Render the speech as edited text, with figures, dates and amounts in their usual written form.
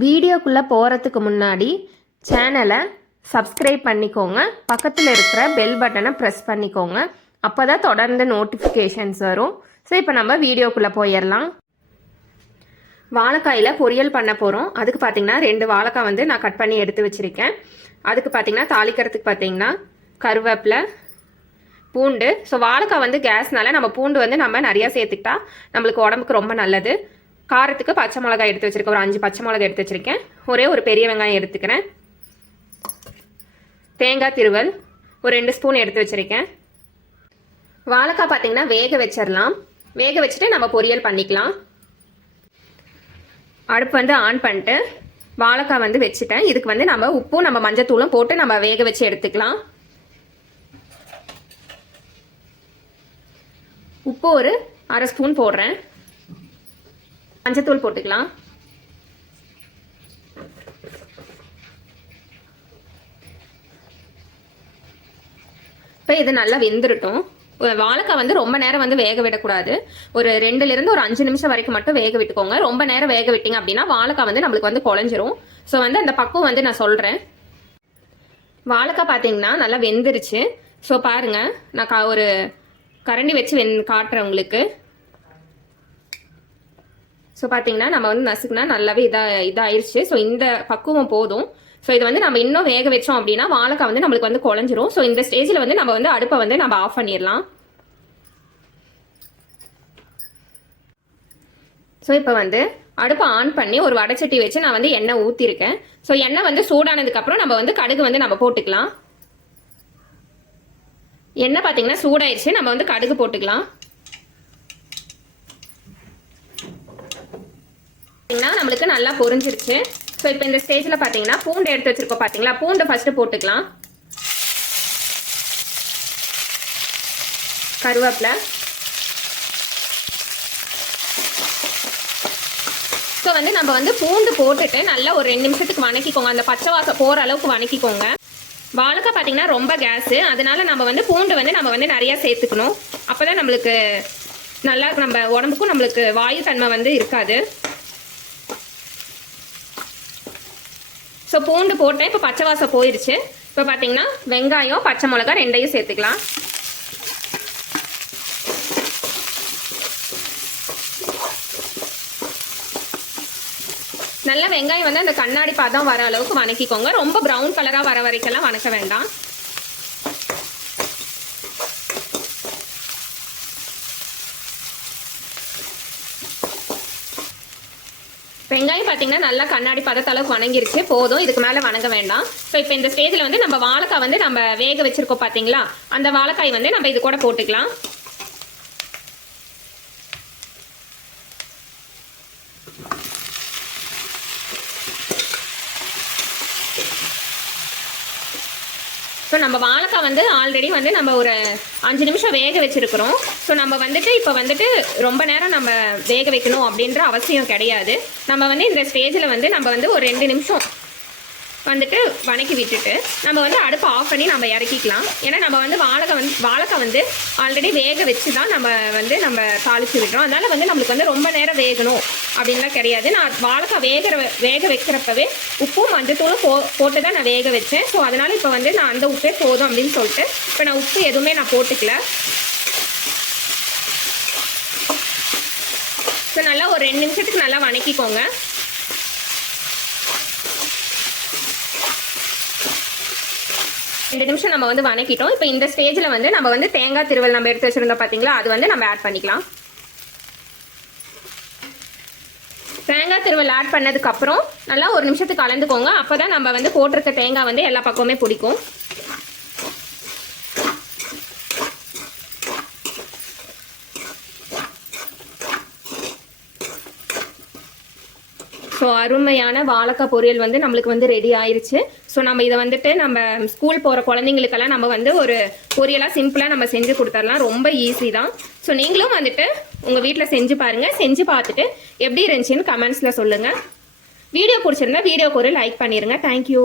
வீடியோக்குள்ளே போகிறதுக்கு முன்னாடி சேனலை சப்ஸ்கிரைப் பண்ணிக்கோங்க, பக்கத்தில் இருக்கிற பெல் பட்டனை ப்ரெஸ் பண்ணிக்கோங்க. அப்போ தான் தொடர்ந்து நோட்டிஃபிகேஷன்ஸ் வரும். ஸோ இப்போ நம்ம வீடியோக்குள்ளே போயிடலாம். வாழைக்காயில் பொரியல் பண்ண போகிறோம். அதுக்கு பார்த்தீங்கன்னா 2 வாழைக்காய் வந்து நான் கட் பண்ணி எடுத்து வச்சுருக்கேன். அதுக்கு பார்த்தீங்கன்னா தாளிக்கிறதுக்கு பார்த்தீங்கன்னா கருவேப்பிலை, பூண்டு. ஸோ வாழைக்காய் வந்து கேஸ்னால நம்ம பூண்டு வந்து நம்ம நிறையா சேர்த்துக்கிட்டா நம்மளுக்கு உடம்புக்கு ரொம்ப நல்லது. காரத்துக்கு பச்சை மிளகாய் எடுத்து வச்சுருக்கேன், ஒரு 5 பச்சை மிளகாய் எடுத்து வச்சுருக்கேன். ஒரே ஒரு பெரிய வெங்காயம் எடுத்துக்கிறேன். தேங்காய் திருவல் ஒரு 2 ஸ்பூன் எடுத்து வச்சுருக்கேன். வாழைக்காய் பார்த்தீங்கன்னா வேக வச்சிடலாம். வேக வச்சுட்டு நம்ம பொரியல் பண்ணிக்கலாம். அடுப்பு வந்து ஆன் பண்ணிட்டு வாழைக்காய் வந்து வச்சுட்டேன். இதுக்கு வந்து நம்ம உப்பும் நம்ம மஞ்சத்தூளும் போட்டு நம்ம வேக வச்சு எடுத்துக்கலாம். உப்பு ஒரு 1/2 ஸ்பூன் போடுறேன். மஞ்சத்தூள் போட்டுக்கலாம். இப்போ இது நல்லா வெந்துருட்டும். வாழைக்காய் வந்து ரொம்ப நேரம் வந்து வேக விடக்கூடாது. ஒரு 2லிருந்து ஒரு 5 நிமிஷம் வரைக்கும் மட்டும் வேக விட்டுக்கோங்க. ரொம்ப நேரம் வேக விட்டீங்க அப்படின்னா வாழைக்காய் வந்து நம்மளுக்கு வந்து குழஞ்சிரும். ஸோ வந்து அந்த பக்குவம் வந்து நான் சொல்கிறேன். வாழைக்காய் பார்த்தீங்கன்னா நல்லா வெந்துருச்சு. ஸோ பாருங்க, நான் ஒரு கரண்டி வச்சு காட்டுறேன் உங்களுக்கு. ஸோ பார்த்தீங்கன்னா நம்ம வந்து நசுக்குனா நல்லாவே இதாகிருச்சு. ஸோ இந்த பக்குவம் போதும். ஸோ இது வந்து நம்ம இன்னும் வேக வச்சோம் அப்படின்னா வாழைக்காய் வந்து நம்மளுக்கு வந்து குழஞ்சிரும். ஸோ இந்த ஸ்டேஜில் வந்து நம்ம வந்து அடுப்பை வந்து நம்ம ஆஃப் பண்ணிடலாம். ஸோ இப்போ வந்து அடுப்பை ஆன் பண்ணி ஒரு வடைச்சட்டி வச்சு நான் வந்து எண்ணெய் ஊற்றிருக்கேன். ஸோ எண்ணெய் வந்து சூடானதுக்கப்புறம் நம்ம வந்து கடுகு வந்து நம்ம போட்டுக்கலாம். எண்ணெய் பார்த்தீங்கன்னா சூடாயிருச்சு. நம்ம வந்து கடுகு போட்டுக்கலாம். நம்மளுக்கு நல்லா பொரிஞ்சிருச்சு. ஸோ இப்போ இந்த ஸ்டேஜில் பார்த்தீங்கன்னா பூண்டு எடுத்து வச்சிருக்கோம் பார்த்தீங்களா, பூண்டு ஃபர்ஸ்ட் போட்டுக்கலாம். கருவேப்பிலை. ஸோ வந்து நம்ம வந்து பூண்டு போட்டுட்டு நல்லா ஒரு 2 நிமிஷத்துக்கு வணக்கிக்கோங்க. அந்த பச்சை வாசம் போகிற அளவுக்கு வணக்கிக்கோங்க. வாழைக்காய் பார்த்தீங்கன்னா ரொம்ப கேஸு, அதனால நம்ம வந்து பூண்டு வந்து நம்ம வந்து நிறையா சேர்த்துக்கணும். அப்போ தான் நம்மளுக்கு நல்லா நம்ம உடம்புக்கும் நம்மளுக்கு வாயு தன்மை வந்து இருக்காது. ஸோ பூண்டு போட்டேன். இப்போ பச்சை வாசம் போயிடுச்சு. இப்போ பார்த்தீங்கன்னா வெங்காயம், பச்சை மிளகாய் 2ஐயும் சேர்த்துக்கலாம். நல்லா வெங்காயம் வந்து அந்த கண்ணாடி பாதம் வர அளவுக்கு வணக்கிக்கோங்க. ரொம்ப ப்ரௌன் கலராக வர வரைக்கெல்லாம் வணக்க வேண்டாம். வெங்காயம் பார்த்தீங்கன்னா நல்லா கண்ணாடி பதத்தளவுக்கு வணங்கிருச்சு. போதும், இதுக்கு மேலே வணங்க வேண்டாம். ஸோ இப்போ இந்த ஸ்டேஜில் வந்து நம்ம வாழைக்காய் வந்து நம்ம வேக வச்சிருக்கோம் பார்த்தீங்களா, அந்த வாழைக்காய் வந்து நம்ம இது கூட போட்டுக்கலாம். ஸோ நம்ம வாழைக்காய் வந்து ஆல்ரெடி வந்து நம்ம ஒரு 5 நிமிஷம் வேக வச்சுருக்கிறோம். ஸோ நம்ம வந்துட்டு இப்போ வந்துட்டு ரொம்ப நேரம் நம்ம வேக வைக்கணும் அப்படின்ற அவசியம் கிடையாது. நம்ம வந்து இந்த ஸ்டேஜில் வந்து நம்ம வந்து ஒரு 2 நிமிஷம் வந்துட்டு வணக்கி விட்டுட்டு நம்ம வந்து அடுப்பை ஆஃப் பண்ணி நம்ம இறக்கிக்கலாம். ஏன்னா நம்ம வந்து வாழைக்காய் வந்து ஆல்ரெடி வேக வச்சு தான் நம்ம தாளித்து விடுறோம். அதனால் வந்து நம்மளுக்கு வந்து ரொம்ப நேரம் வேகணும் அப்படின்லாம் கிடையாது. நான் வாழைக்காய் வேக வைக்கிறப்பவே உப்பும் மஞ்சத்தூளும் போட்டு தான் நான் வேக வச்சேன். ஸோ அதனால் இப்போ வந்து நான் அந்த உப்பே போதும் அப்படின்னு சொல்லிட்டு இப்போ நான் உப்பு எதுவுமே நான் போட்டுக்கல. ஸோ நல்லா ஒரு 2 நிமிஷத்துக்கு நல்லா வணக்கிக்கோங்க. ரெண்டு நிமிஷம் நம்ம வந்து வணக்கிட்டோம். இப்போ இந்த ஸ்டேஜில் வந்து நம்ம வந்து தேங்காய் திருவல் நம்ம எடுத்து வச்சுருந்தோம் பார்த்தீங்களா, அது வந்து நம்ம ஆட் பண்ணிக்கலாம். தேங்காய் திருவல் ஆட் பண்ணதுக்கப்புறம் நல்லா ஒரு நிமிஷத்துக்கு கலந்துக்கோங்க. அப்போ தான் நம்ம வந்து போட்டிருக்க தேங்காய் வந்து எல்லா பக்கமுமே பிடிக்கும். ஸோ அருமையான வாழைக்காய் பொரியல் வந்து நம்மளுக்கு வந்து ரெடி ஆயிடுச்சு. ஸோ நம்ம இதை வந்துட்டு நம்ம ஸ்கூல் போகிற குழந்தைங்களுக்கெல்லாம் நம்ம வந்து ஒரு பொரியலாக சிம்பிளாக நம்ம செஞ்சு கொடுத்துடலாம். ரொம்ப ஈஸி தான். ஸோ நீங்களும் வந்துட்டு உங்கள் வீட்டில் செஞ்சு பாருங்கள். செஞ்சு பார்த்துட்டு எப்படி இருந்துச்சுன்னு கமெண்ட்ஸில் சொல்லுங்கள். வீடியோ பிடிச்சிருந்தா வீடியோக்கு ஒரு லைக் பண்ணிடுங்க. தேங்க்யூ.